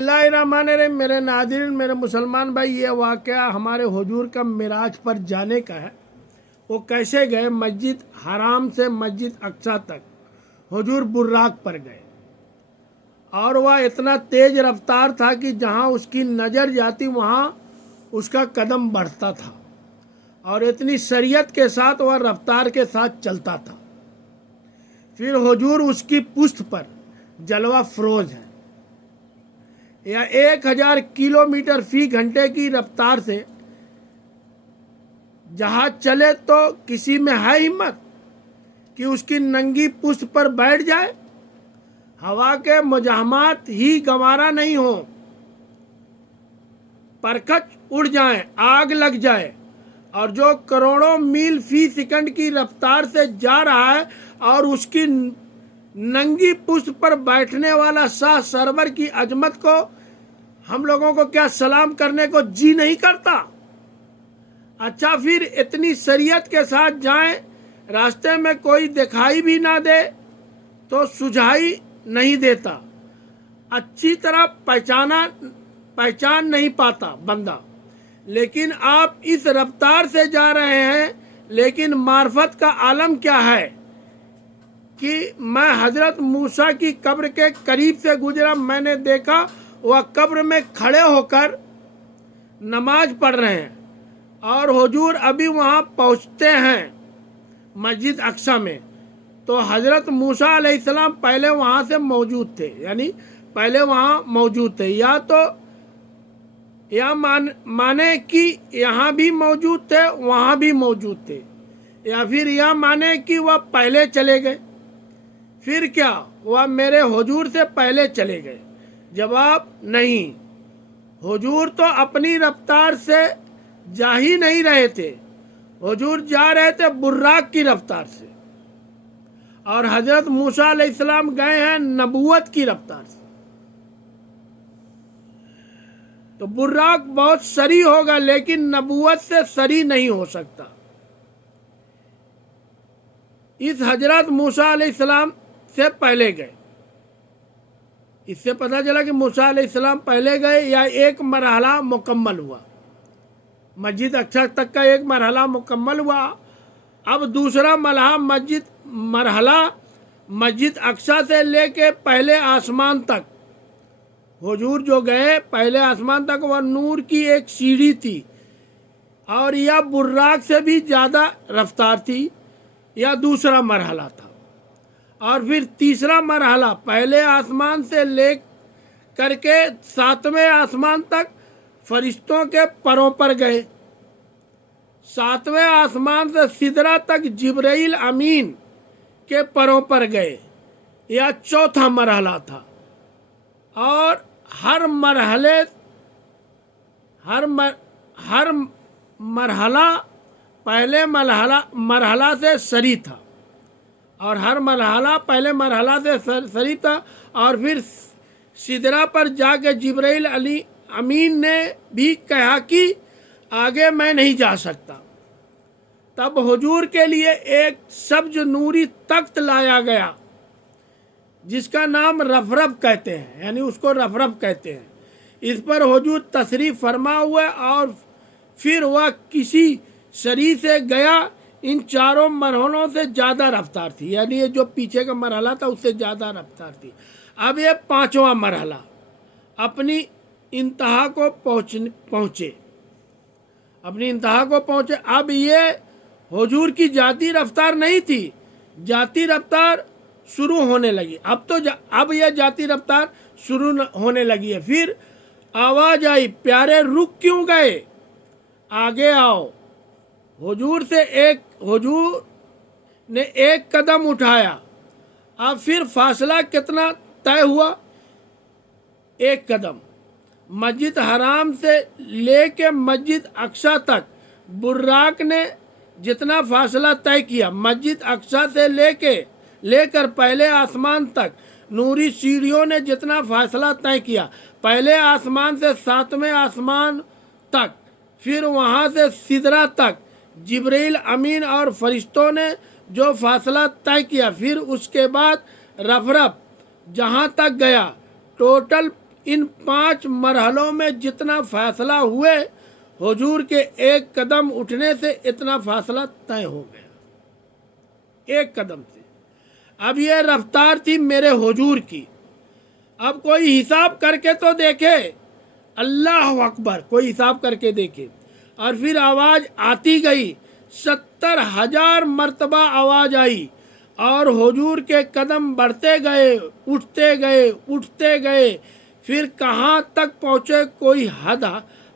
اللہ الرحمن الرحیم۔ میرے ناظرین، میرے مسلمان بھائی، یہ واقعہ ہمارے حضور کا معراج پر جانے کا ہے۔ وہ کیسے گئے؟ مسجد حرام سے مسجد اقصی تک حضور براق پر گئے، اور وہ اتنا تیز رفتار تھا کہ جہاں اس کی نظر جاتی وہاں اس کا قدم بڑھتا تھا، اور اتنی سریعت کے ساتھ وہ رفتار کے ساتھ چلتا تھا۔ پھر حضور اس کی پشت پر جلوہ فروز ہے، یا 1000 کلومیٹر فی گھنٹے کی رفتار سے جہاز چلے تو کسی میں ہے ہمت کہ اس کی ننگی پشت پر بیٹھ جائے؟ ہوا کے مزاحمات ہی گوارا نہیں ہو، پرکھچ اڑ جائیں، آگ لگ جائے، اور جو کروڑوں میل فی سیکنڈ کی رفتار سے جا رہا ہے اور اس کی ننگی پشت پر بیٹھنے والا شاہ سرور کی عظمت کو ہم لوگوں کو کیا سلام کرنے کو جی نہیں کرتا؟ اچھا، پھر اتنی سریعت کے ساتھ جائیں، راستے میں کوئی دکھائی بھی نہ دے تو سجھائی نہیں دیتا، اچھی طرح پہچان نہیں پاتا بندہ، لیکن آپ اس رفتار سے جا رہے ہیں۔ لیکن معرفت کا عالم کیا ہے کہ میں حضرت موسیٰ کی قبر کے قریب سے گزرا، میں نے دیکھا وہ قبر میں کھڑے ہو کر نماز پڑھ رہے ہیں، اور حضور ابھی وہاں پہنچتے ہیں مسجد اقصی میں، تو حضرت موسیٰ علیہ السلام پہلے وہاں سے موجود تھے، یعنی پہلے وہاں موجود تھے، یا مانے کہ یہاں بھی موجود تھے وہاں بھی موجود تھے، یا پھر یہ مانے کہ وہ پہلے چلے گئے۔ پھر کیا وہ میرے حضور سے پہلے چلے گئے؟ جواب نہیں، حضور تو اپنی رفتار سے جا ہی نہیں رہے تھے، حضور جا رہے تھے براق کی رفتار سے، اور حضرت موسیٰ علیہ السلام گئے ہیں نبوت کی رفتار سے۔ تو براق بہت سری ہوگا لیکن نبوت سے سری نہیں ہو سکتا۔ اس حضرت موسیٰ علیہ السلام سے پہلے گئے، اس سے پتہ چلا کہ موسیٰ علیہ السلام پہلے گئے، یا ایک مرحلہ مکمل ہوا، مسجد اقصی تک کا ایک مرحلہ مکمل ہوا۔ اب دوسرا مرحلہ مسجد اقصی سے لے کے پہلے آسمان تک، حضور جو گئے پہلے آسمان تک، وہ نور کی ایک سیڑھی تھی، اور یہ براق سے بھی زیادہ رفتار تھی، یا دوسرا مرحلہ تھا۔ اور پھر تیسرا مرحلہ پہلے آسمان سے لے کر کے 7ویں آسمان تک فرشتوں کے پروں پر گئے، 7ویں آسمان سے سدرہ تک جبرائیل امین کے پروں پر گئے، یہ چوتھا مرحلہ تھا۔ اور ہر مرحلہ پہلے مرحلہ سے سری تھا، اور ہر مرحلہ پہلے مرحلہ سے سری تھا، اور پھر سدرہ پر جا کے جبرائیل امین نے بھی کہا کہ آگے میں نہیں جا سکتا۔ تب حضور کے لیے ایک سبز نوری تخت لایا گیا، جس کا نام رفرف کہتے ہیں، یعنی اس کو رفرف کہتے ہیں۔ اس پر حضور تشریف فرما ہوئے، اور پھر وہ کسی سری سے گیا۔ ان چاروں مرحلوں سے زیادہ رفتار تھی، یعنی یہ جو پیچھے کا مرحلہ تھا اس سے زیادہ رفتار تھی۔ اب یہ 5واں مرحلہ اپنی انتہا کو پہنچے۔ اب یہ حضور کی ذاتی رفتار نہیں تھی، ذاتی رفتار شروع ہونے لگی، اب یہ ذاتی رفتار شروع ہونے لگی ہے۔ پھر آواز آئی، پیارے رک کیوں گئے، آگے آؤ۔ حضور نے ایک قدم اٹھایا، اب پھر فاصلہ کتنا طے ہوا؟ 1 قدم۔ مسجد حرام سے لے کے مسجد اقصی تک براق نے جتنا فاصلہ طے کیا، مسجد اقصی سے لے کر پہلے آسمان تک نوری سیڑھیوں نے جتنا فاصلہ طے کیا، پہلے آسمان سے 7ویں آسمان تک، پھر وہاں سے سدرہ تک جبرائیل امین اور فرشتوں نے جو فاصلہ طے کیا، پھر اس کے بعد رفرف جہاں تک گیا، ٹوٹل ان 5 مرحلوں میں جتنا فاصلہ ہوئے، حضور کے ایک قدم اٹھنے سے اتنا فاصلہ طے ہو گیا، ایک قدم سے۔ اب یہ رفتار تھی میرے حضور کی۔ اب کوئی حساب کر کے تو دیکھے، اللہ اکبر، کوئی حساب کر کے دیکھے۔ اور پھر آواز آتی گئی، 70,000 مرتبہ آواز آئی، اور حضور کے قدم بڑھتے گئے، اٹھتے گئے، اٹھتے گئے، پھر کہاں تک پہنچے کوئی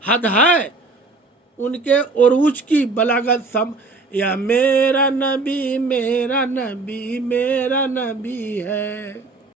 حد ہے ان کے عروج کی بلاغت سب۔ یا میرا نبی میرا نبی میرا نبی ہے،